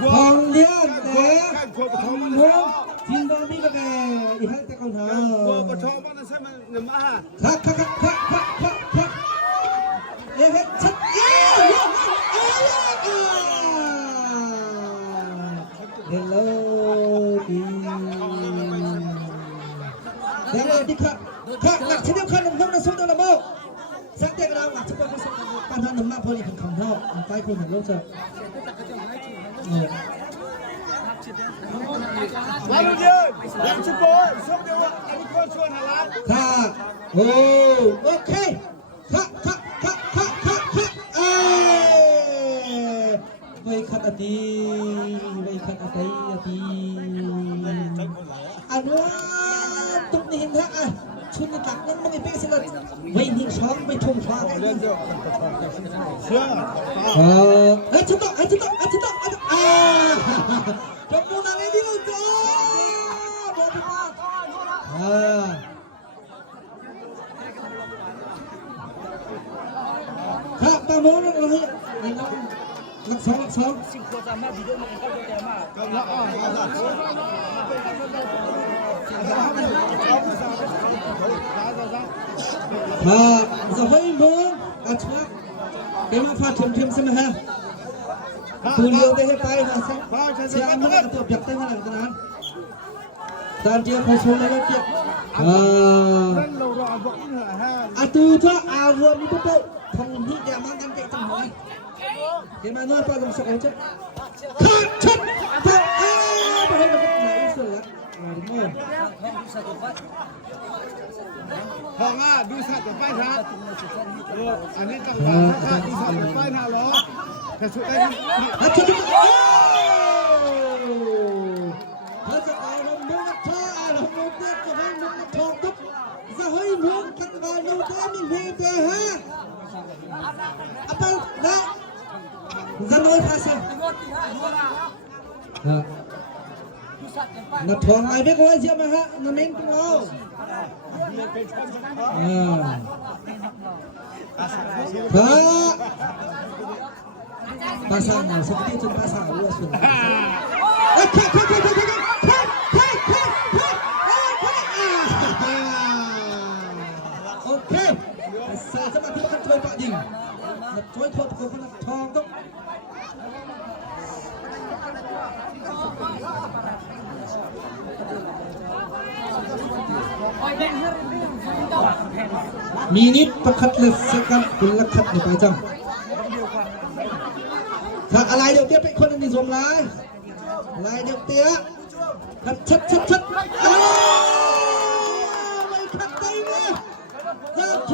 phòng liên để phòng mua xin vào đi cái này hết cái con thơ khắc hết chất hello đi đây đi khắc mặt trên điều khăn không là số đâu là bao sáng tay cái nào mặt trên cái số pan thân nằm map thôi thì phần khổng thọ tay không phải lâu sợมาดูดิยังชุบโบส่งเดียวอันนี้คนชวนหาร้านค่ะโอเคค่ะไปขัดอดีอันว่าตุกนี่เห็นฮะชุดในตักนั้นมันไม่เป็นสิเลยไว้นิ่งช้อนไปทุ่มฟ้าไอ้เนี่ยเชื่อไอ้ชุดต่อจบมูนาเลยดิลูกจ้าบอกพี่มาครับตามโมนั่นเลยลักสองจะให้มึงอาชักเดี๋ยวมาฟาดเทียมใช่ไหมฮะตัวเลี้ยวได้ให้ไปนะเสียอันนั้นก็ตัวเปียกเต้นขนาดนั้นตอนเจ้าเขาชมแล้วเจ้าตัวถ้าอารมณ์นี่ปุ๊บทองนี่แกมันกันเจ๊จังหวะเดี๋ยวมาโน้ตปลาลงสกัดเจ้าขาดชัดตัวมาให้มันไหนเสือทองดูสัตว์กับป้ายทางอันนี้ต้องการดูสัตว์กับป้ายทางล้อแต่สุดท้ายถ้าจะเอาลงมือนักท่าลงมือเตี้ยจะให้มือนักทองทุกจะให้มือกันบอลอยู่ได้ไม่มีเบอร์ฮะapaนะจะน้อยภาษานักทองไอ้เด็กวัยเสียมาฮะนั่นเองตัวpasangan seperti itu pasangan luas oke saya sama dia akan coba Pak Jing nak coba ke mana thong tu minit pekat lesekan pelekat di pajangขัดอะไรเดี๋ยวเตี้ยเป็นคนนึงที่สวมลายเดี๋ยวเตี้ยขัดชัดไม่ขัดใจมั้ยขัดโถ